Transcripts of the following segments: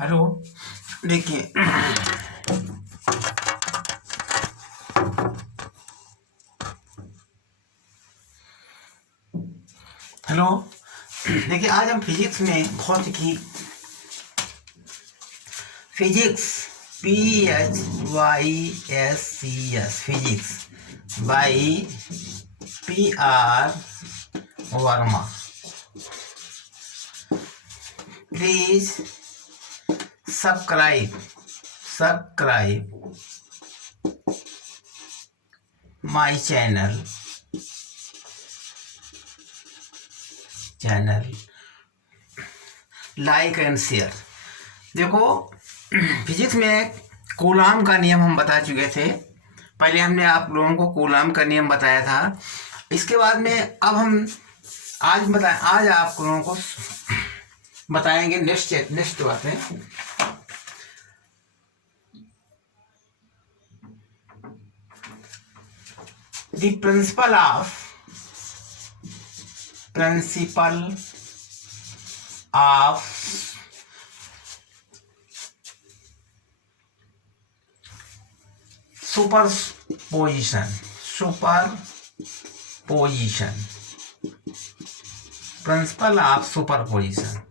Hello, देखिए hello देखिए आज हम फिजिक्स में भौतिकी physics PHYSCS physics by PR Verma. Please subscribe my channel like and share. देखो फिजिक्स में कूलाम का नियम हम बता चुके थे। पहले हमने आप लोगों को कूलाम का नियम बताया था। इसके बाद में अब हम आज आप लोगों को बताएंगे नेक्स्ट बातें। The principle of superposition principle of superposition.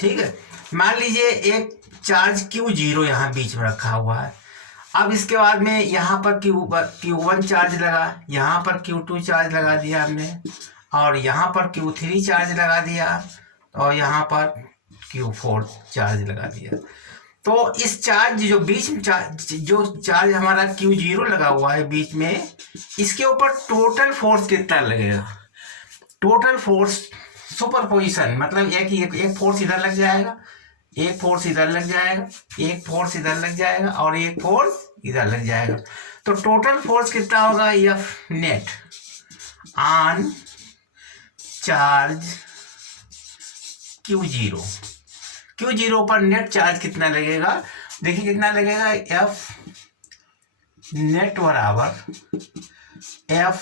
ठीक है, मान लीजिए एक चार्ज Q0 यहाँ बीच में रखा हुआ है। अब इसके बाद में यहाँ पर Q1 चार्ज लगा, यहाँ पर Q2 चार्ज लगा दिया हमने, और यहाँ पर Q3 चार्ज लगा दिया, और यहाँ पर Q4 चार्ज लगा दिया। तो इस चार्ज जो बीच में जो चार्ज हमारा Q0 लगा हुआ है बीच में, इसके ऊपर टोटल फोर्स कितना लगेगा? टोटल फोर्स सुपरपोजिशन मतलब एक फोर्स इधर लग जाएगा, एक फोर्स इधर लग जाएगा, एक फोर्स इधर लग जाएगा, और एक फोर्स इधर लग जाएगा। तो टोटल फोर्स कितना होगा? F net on charge Q0 पर नेट चार्ज कितना लगेगा? देखिए कितना लगेगा। F नेट बराबर F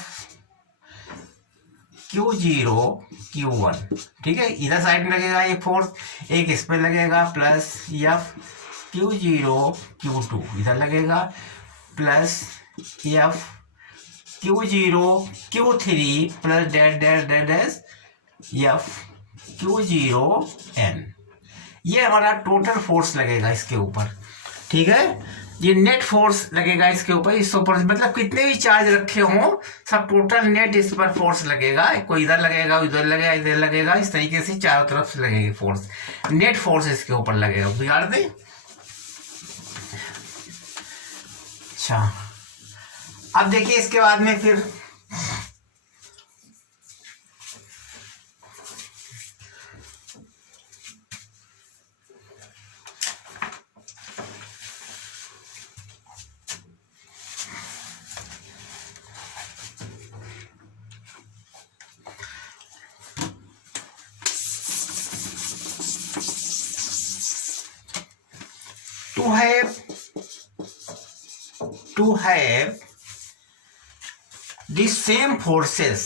Q0 Q1। ठीक है, इधर साइड में लगेगा ये फोर्स, एक इस पे लगेगा, प्लस F Q0 Q2 इधर लगेगा, plus F Q0 Q3 plus dash F Q0N। ये हमारा टोटल फोर्स लगेगा इसके ऊपर। ठीक है, ये नेट फोर्स लगेगा इसके ऊपर। इस ऊपर मतलब कितने भी चार्ज रखे हों, सब टोटल नेट इस पर फोर्स लगेगा। कोई इधर लगेगा, इधर लगेगा, इधर लगेगा, इस तरीके से चारों तरफ से लगेगी फोर्स। नेट फोर्स इसके ऊपर लगेगा। बिगाड़ दे। अच्छा, अब देखिए इसके बाद में फिर to have the same forces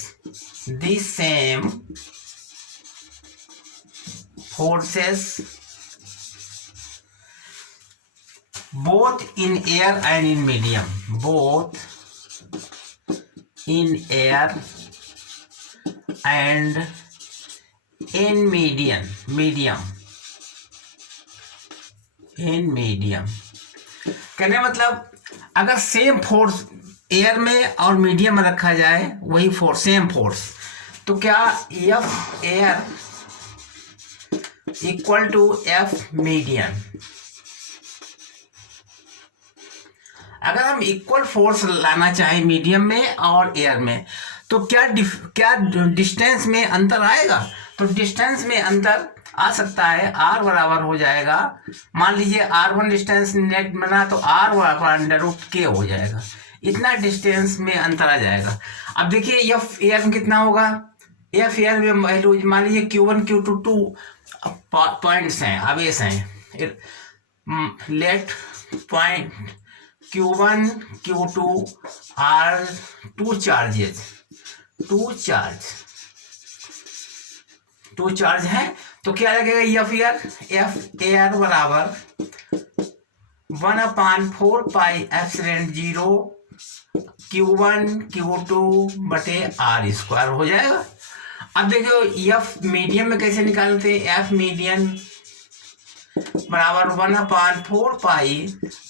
both in air and in medium, कहने मतलब अगर सेम फोर्स एयर में और मीडियम में रखा जाए, वही फोर्स सेम फोर्स, तो क्या F air equal to F medium. अगर हम इक्वल फोर्स लाना चाहें मीडियम में और एयर में, तो क्या डिस्टेंस में अंतर आएगा? तो डिस्टेंस में अंतर आ सकता है। R बराबर हो जाएगा, मान लीजिए R1 डिस्टेंस नेट बना, तो R बराबर √K हो जाएगा। इतना डिस्टेंस में अंतर आ जाएगा। अब देखिए F एयर में कितना होगा? F एयर में मान लीजिए Q1 Q2 2 पॉइंट्स हैं, आवेश हैं। Let point Q1 Q2 are two charge हैं। तो क्या लगेगा एफ ए आर बराबर 1/4 पाई एप्सिलॉन 0 Q1 Q2 बटे आर स्क्वायर हो जाएगा। अब देखो एफ मीडियम में कैसे निकालते हैं, एफ मीडियम बराबर 1/4 पाई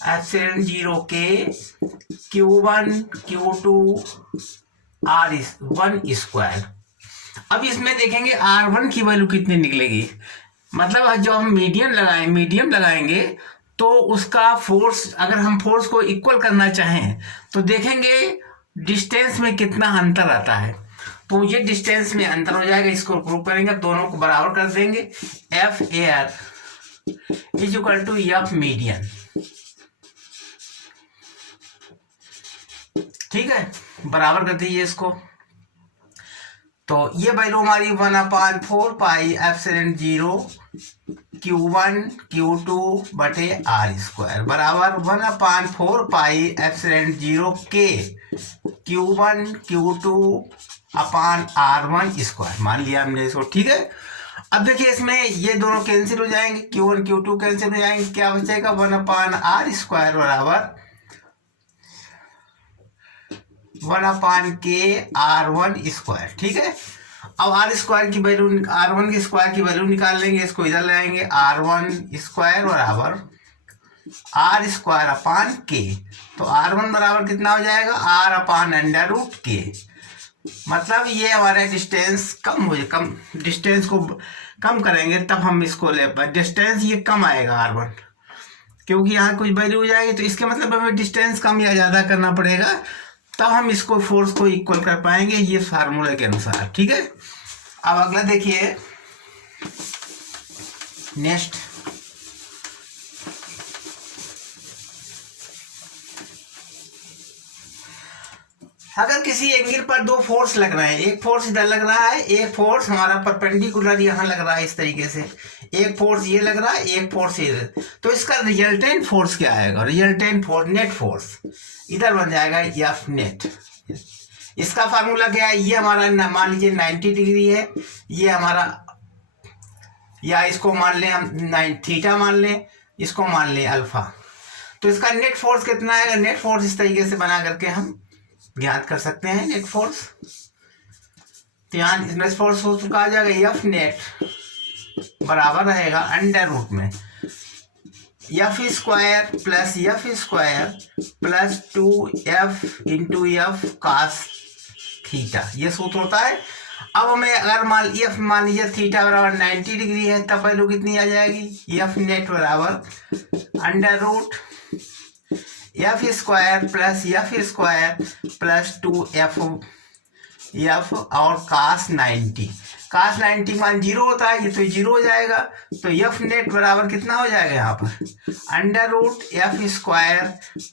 एप्सिलॉन 0 के Q1 Q2 R1 स्क्वायर। अब इसमें देखेंगे R1 की वैल्यू कितनी निकलेगी, मतलब जो हम मीडियम लगाएंगे तो उसका फोर्स, अगर हम फोर्स को इक्वल करना चाहें तो देखेंगे डिस्टेंस में कितना अंतर आता है। तो ये डिस्टेंस में अंतर हो जाएगा, इसको ग्रुप करेंगे, दोनों को बराबर कर देंगे। F A R is equal to F median, ठीक है, बराबर कर दीजिए इसको। तो ये वैल्यू हमारी 1/4 पाई एप्सिलॉन 0 Q1 Q2 बटे आर स्क्वायर बराबर 1/4 पाई एप्सिलॉन 0 के Q1 Q2 अपान R1 स्क्वायर मान लिया हमने इसको, ठीक है। अब देखिए इसमें ये दोनों कैंसिल हो जाएंगे, Q1 Q2 कैंसिल हो जाएंगे, क्या बचेगा 1/R स्क्वायर बराबर 1/K R1 स्क्वायर, ठीक है। अब R स्क्वायर की वैल्यू, R1 के स्क्वायर की वैल्यू निकाल लेंगे, इसको इधर लाएंगे, R1 स्क्वायर बराबर R स्क्वायर अपान K। तो R1 बराबर कितना हो जाएगा, R upon under root K। मतलब ये हमारा डिस्टेंस कम डिस्टेंस को कम करेंगे तब हम इसको ले पाए, डिस्टेंस ये कम आएगा R1, क्योंकि यहाँ कुछ वैल्यू हो जाएगी, तो इसके मतलब हमें डिस्टेंस कम या ज़्यादा करना पड़ेगा, तब हम इसको फोर्स को इक्वल कर पाएंगे, ये फार्मूला के अनुसार, ठीक है। अब अगला देखिए नेक्स्ट, अगर किसी एंगल पर दो फोर्स लग रहे हैं, एक फोर्स इधर लग रहा है, एक फोर्स हमारा परपेंडिकुलर यहाँ लग रहा है इस तरीके से, एक फोर्स ये लग रहा है, एक फोर्स ये, तो इसका रिजल्टेंट फोर्स क्या आएगा, रिजल्टेंट फोर्स नेट फोर्स इधर बन जाएगा एफ नेट। इसका फार्मूला क्या है, ये हमारा मान लीजिए 90 डिग्री है, ये हमारा, या इसको मान लें हम थीटा मान लें, इसको मान लें अल्फा, तो इसका नेट फोर्स कितना आएगा, नेट फोर्स इस तरीके से बना करके हम ज्ञात कर सकते हैं नेट फोर्स। तो यहाँ नेट फोर्स हो चुका आ जाएगा एफ नेट बराबर रहेगा अंडर रूट में F square plus 2f into F cos theta, ये सूत्र होता है। अब हमें अगर मान लीजिए थीटा बराबर 90 डिग्री है, तब वैल्यू कितनी आ जाएगी, एफ नेट बराबर under root F square plus 2f और कास 90, कास 90 मान 0 होता है, ये तो 0 हो जाएगा, तो एफ नेट बराबर कितना हो जाएगा यहाँ पर under root F square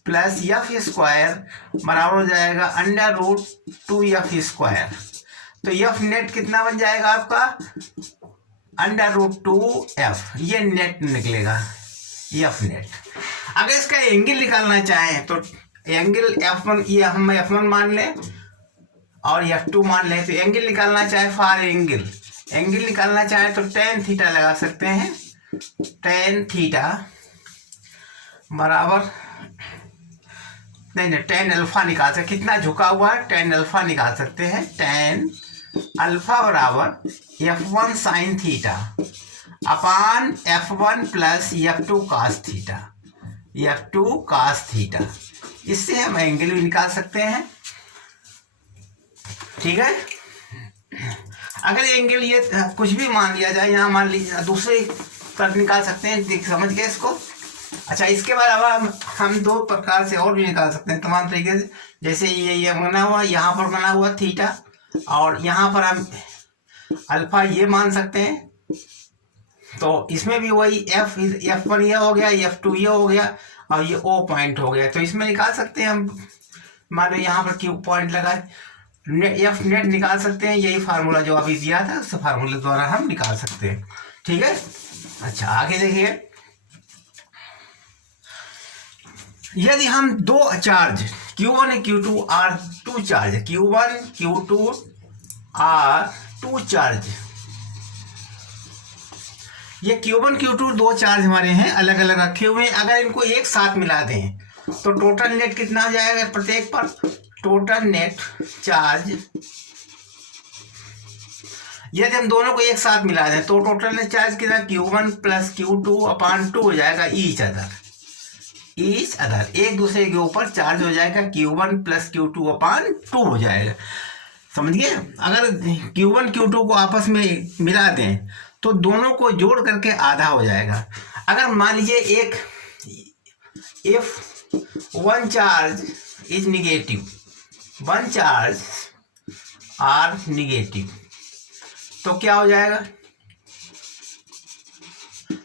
plus F square बराबर हो जाएगा अंडर रूट 2f स्क्वायर। तो एफ नेट कितना बन जाएगा आपका अंडर रूट 2f, ये नेट निकलेगा एफ नेट। अगर इसका एंगल निकालना चाहें तो एंगल F1, ये हम F1 मान लें और F2 मान लें, तो एंगल निकालना चाहे फार एंगल निकालना चाहे तो tan थीटा लगा सकते हैं, tan थीटा बराबर नहीं tan अल्फा निकाल सकते, कितना झुका हुआ है tan अल्फा निकाल सकते हैं, tan अल्फा बराबर F1 sine theta upon F1 plus F2 cos theta, F2 cos theta, इससे हम एंगल भी निकाल सकते हैं, ठीक है। अगर एंगल ये कुछ भी मान लिया जाए, यहाँ मान लीजिए दूसरे पर निकाल सकते हैं, समझ गए इसको। अच्छा, इसके बाद हम दो प्रकार से और भी निकाल सकते हैं तमाम तरीके से, जैसे ये बना हुआ, यहाँ पर बना हुआ थीटा, और यहाँ पर हम अल्फा ये मान सकते हैं, तो इसमें भी वही F1 ये हो गया, F2 ये हो गया, और ये O पॉइंट हो गया, तो इसमें निकाल सकते हैं हम, मान लो यहाँ पर Q पॉइंट लगाए, एफ नेट निकाल सकते हैं, यही फार्मूला जो अभी दिया था उस फार्मूले द्वारा हम निकाल सकते हैं, ठीक है। अच्छा, आगे देखिए, यदि हम दो charge Q1 Q2 R2 charge, Q1 Q2 R2 charge ये Q1 Q2 दो चार्ज हमारे हैं अलग अलग रखे हुए हैं। अगर इनको एक साथ मिला दें तो टोटल नेट कितना हो जाएगा प्रत्येक पर? टोटल नेट चार्ज यदि हम दोनों को एक साथ मिला दें तो टोटल नेट चार्ज कितना? Q1 प्लस Q2/2 हो जाएगा ईच अदर, एक दूसरे के ऊपर चार्ज हो जाएगा Q1 प्लस Q2/2 हो जाएगा। समझ गए? अगर Q1 Q2 को आपस में मिला दें तो दोनों को जोड़ करके आधा हो जाएगा। अगर मान लीजिए एक if one charge is negative, one charge are negative, तो क्या हो जाएगा?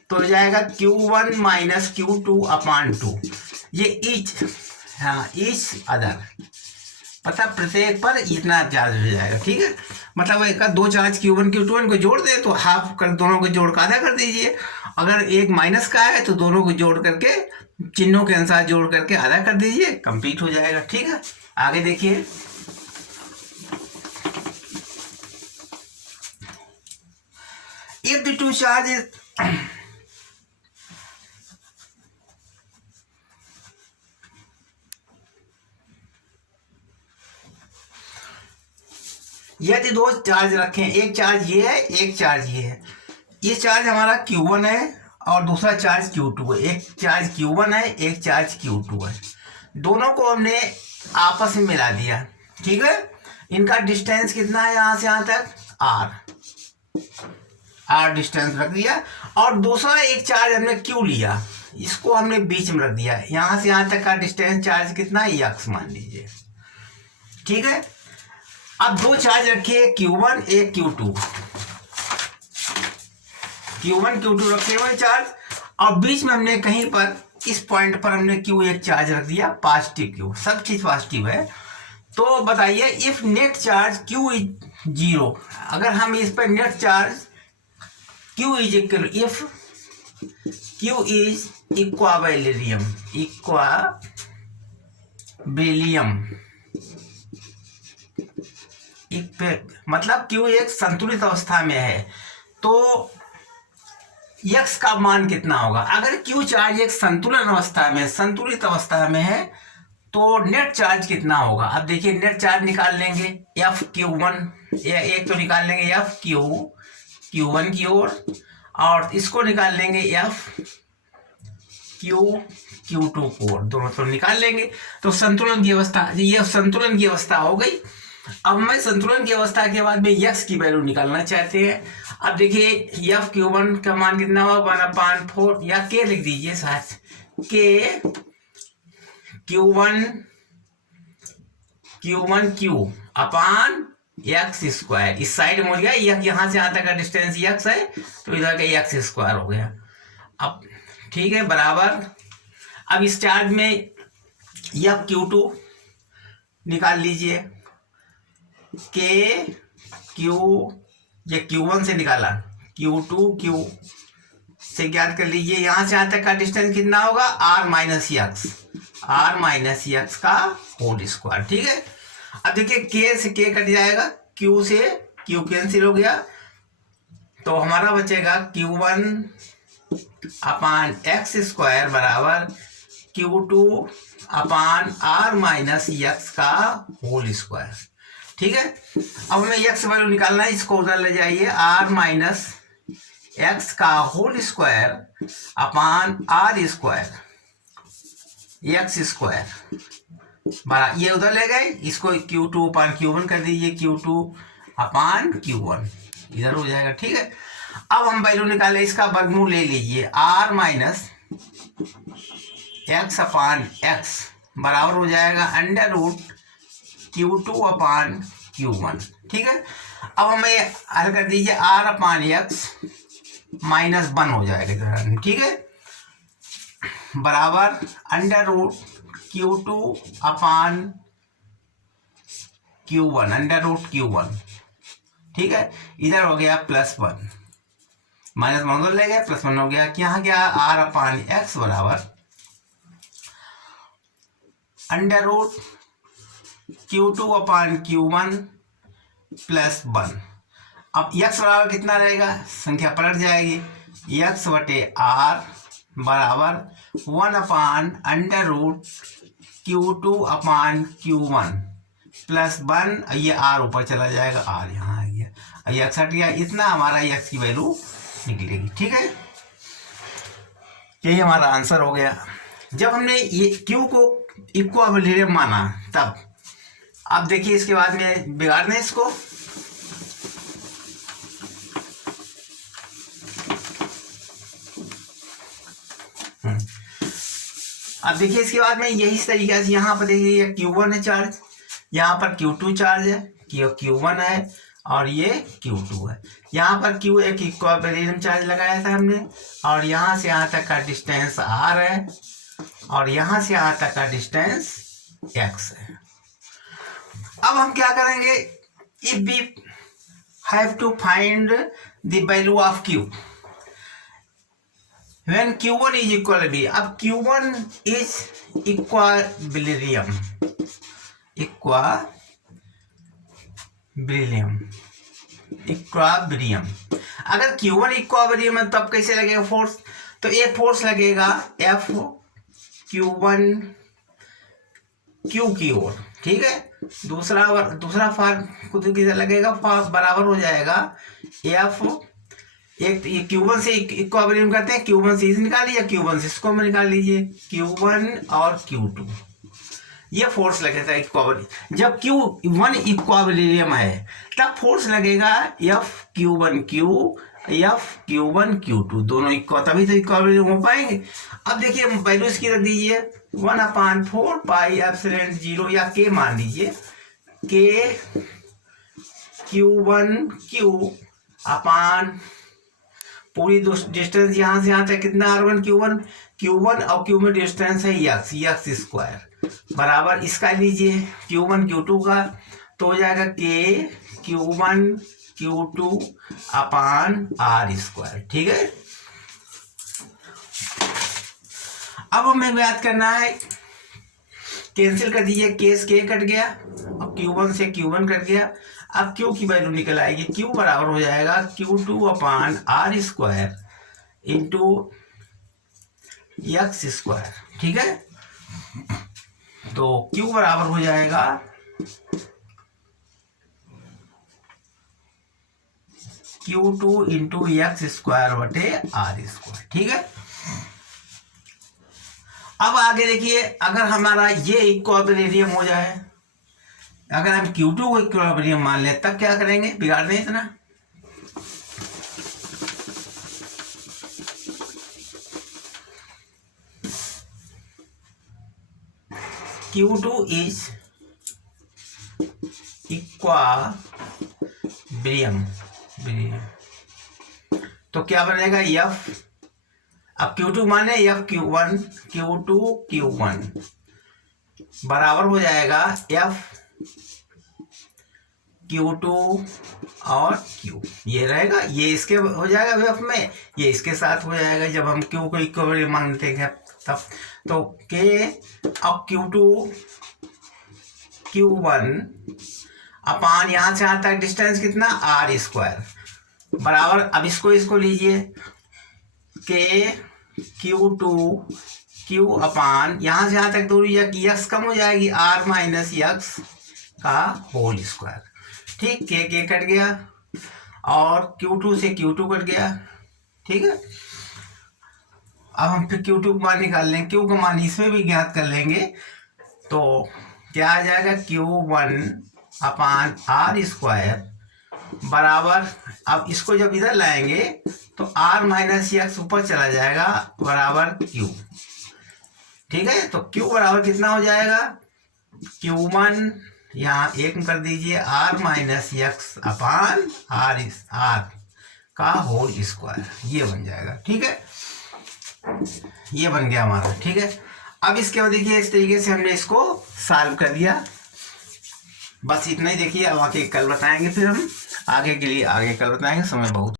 तो हो जाएगा Q1 माइनस Q2/2। ये ईच अदर, पता प्रत्येक पर इतना चार्ज हो जाएगा। ठीक है, मतलब एक दो चार्ज Q1 Q2 इनको जोड़ दे तो हाफ कर, दोनों को जोड़ कर आधा कर दीजिए। अगर एक माइनस का है तो दोनों को जोड़ करके चिन्हों के अनुसार जोड़ करके आधा कर दीजिए, कंप्लीट हो जाएगा। ठीक है, आगे देखिए। If the two charges यदि दो चार्ज रखें, एक चार्ज ये है एक चार्ज ये है, ये चार्ज हमारा Q1 है और दूसरा चार्ज Q2 है। एक चार्ज Q1 है एक चार्ज Q2 है, दोनों को हमने आपस में मिला दिया। ठीक है, इनका डिस्टेंस कितना है यहाँ से यहाँ तक? R डिस्टेंस रख दिया। और दूसरा एक चार्ज हमने Q लिया, इसको हमने बीच में रख दिया। यहाँ से यहाँ तक का डिस्टेंस चार्ज कितना है? X मान लीजिए। ठीक है, अब दो चार्ज रखिए Q1 एक Q2, Q1 Q2 रखे हुए चार्ज, और बीच में हमने कहीं पर इस पॉइंट पर हमने Q एक चार्ज रख दिया, पॉजिटिव Q, सब चीज पॉजिटिव है। तो बताइए if net charge Q is 0, अगर हम इस पर net charge Q is equal, if Q is equilibrium, मतलब Q एक संतुलित अवस्था में है, तो X का मान कितना होगा? अगर Q चार्ज एक संतुलित अवस्था में है तो नेट चार्ज कितना होगा? अब देखिए, नेट चार्ज निकाल लेंगे FQ1, एक तो निकाल लेंगे Q1 की ओर, और इसको निकाल लेंगे Q2 की ओर, दोनों तो निकाल लेंगे। तो संतुलन की अवस्था, ये संतुलन की अवस्था हो गई। अब मैं संतुलन की अवस्था के बाद में X की वैल्यू निकालना चाहते हैं। अब देखिए FQ1 का मान कितना हुआ? 1/4, या K लिख दीजिए साथ, K Q अपान X²। इस साइड में हो गया, यहाँ से यहाँ तक का डिस्टेंस X है तो इधर का X² हो गया। अब ठीक है, बराबर। अब इस चार्ज में FQ2 निकाल लीजिए, ये Q1 से निकाला, Q2 से ज्ञात कर लीजिए। यहाँ से यहाँ तक का डिस्टेंस कितना होगा? R माइनस एक्स का होल स्क्वायर। ठीक है, अब देखिए K से K कट जाएगा, Q से Q कैंसिल हो गया, तो हमारा बचेगा Q1 अपान X² बराबर Q2 अपान R माइनस एक्स का होल स्क्वायर। ठीक है, अब हमें X वैल्यू निकालना है, इसको उधर ले जाइए, R माइनस एक्स का whole square upon R² X² बड़ा, ये उधर ले गए, इसको Q2 अपान Q1 कर दीजिए, Q2 अपान Q1 इधर हो जाएगा। ठीक है, अब हम वैल्यू निकाले, इसका वर्गमूल ले लीजिए, R माइनस एक्स अपान एक्स बराबर हो जाएगा √Q2 अपान Q1। ठीक है, अब हमें हल कर दीजिए, R अपान एक्स -1 हो जाएगा। ठीक है, बराबर √Q2 अपान Q1 ठीक है, इधर हो गया +1, -1 उधर ले गया, +1 हो गया। यहाँ क्या? R अपान एक्स बराबर √Q2 अपान Q1 +1। अब x बराबर कितना रहेगा? संख्या पलट जाएगी, एक्स बटे आर बराबर 1/√Q2/Q1 प्लस 1, ये आर ऊपर चला जाएगा, आर यहाँ आ गया, एक्स हट गया, इतना हमारा एक्स की वैल्यू निकलेगी। ठीक है, यही हमारा आंसर हो गया। जब हमने ये क्यू को इक्विलिब्रियम माना तब, अब देखिए इसके बाद में बिगाड़ दें इसको। अब देखिए इसके बाद में यही तरीके से यहाँ पर देखिए ये Q1 है चार्ज, यहाँ पर Q2 चार्ज है, Q1 है और ये Q2 है। यहाँ पर Q एक इक्विलिब्रियम चार्ज लगाया था हमने, और यहाँ से यहाँ तक का डिस्टेंस R है, और यहाँ से यहाँ तक का डिस्टेंस X है। अब हम क्या करेंगे, if we have to find the value of Q when Q1 is equilibrium। अब Q1 is equilibrium, अगर Q1 इक्विलिब्रियम है तब कैसे लगेगा फोर्स, तो एक फोर्स लगेगा F Q1 Q की ओर, ठीक है। दूसरा फार खुद किधर लगेगा, बराबर हो जाएगा F, एक ये Q1 से इक्विलिब्रियम करते हैं, Q1 से इसे निकालिए, Q1 से इसको निकाल लीजिए, Q1 और Q2, ये फोर्स लगेगा इक्विलिब्रियम। जब Q1 इक्विलिब्रियम है तब फोर्स लगेगा F Q1 Q2 दोनों इक्वल, तभी तो इक्विलिब्रियम हो पाएंगे। अब देखिए वैल्यू इसकी रख दीजिए 1/4 पाई एप्सिलॉन 0 या K मान लीजिए, K Q1 Q अपान पूरी डिस्टेंस यहाँ से यहाँ तक कितना R1 Q1 और Q में डिस्टेंस है x स्क्वायर बराबर इसका लीजिए Q1 Q2 का, तो हो जाएगा K Q1 Q2 अपान R स्क्वायर। ठीक है, अब हमें याद करना है, कैंसिल कर दीजिए, K से K कट गया, अब Q1 से Q1 कट गया, अब Q की वैल्यू निकल आएगी, Q बराबर हो जाएगा Q2 अपान R square into x square. ठीक है, तो Q बराबर हो जाएगा Q2 इंटू एक्स स्क्वायर बटे R स्क्वायर। ठीक है, अब आगे देखिए, अगर हमारा ये इक्विलिब्रियम हो जाए, अगर हम Q2 को इक्विलिब्रियम मान लें तब क्या करेंगे, बिगाड़ दें इतना। Q2 इज इक्विलिब्रियम, तो क्या बनेगा F, अब Q2 माने F Q2 Q1 बराबर हो जाएगा F Q2 और Q, ये रहेगा, ये इसके हो जाएगा F में, ये इसके साथ हो जाएगा जब हम Q को इक्विलिब्रियम मानते हैं तब। तो K और Q2 Q1 अपान यहाँ से यहाँ तक डिस्टेंस कितना R स्क्वायर बराबर, अब इसको लीजिए K Q2 Q अपान यहाँ से यहाँ तक दूरी या कि x कम हो जाएगी R माइनस x का होल स्क्वायर। ठीक, K कट गया और Q2 से Q2 कट गया। ठीक है, अब हम फिर Q2 का मान निकाल लें, Q का मान इसमें भी ज्ञात कर लेंगे, तो क्या आ जाएगा Q1 अपान R स्क्वायर बराबर, अब इसको जब इधर लाएंगे तो R माइनस एक्स ऊपर चला जाएगा बराबर Q। ठीक है, तो Q बराबर कितना हो जाएगा, Q1 यहाँ एक कर दीजिए R माइनस एक्स अपान R का होल स्क्वायर, ये बन जाएगा। ठीक है, ये बन गया हमारा। ठीक है, अब इसके बाद देखिए इस तरीके से हमने इसको सॉल्व कर दिया, बस इतना ही। देखिए अब आगे कल बताएंगे, फिर हम आगे के लिए आगे कल बताएंगे, समय बहुत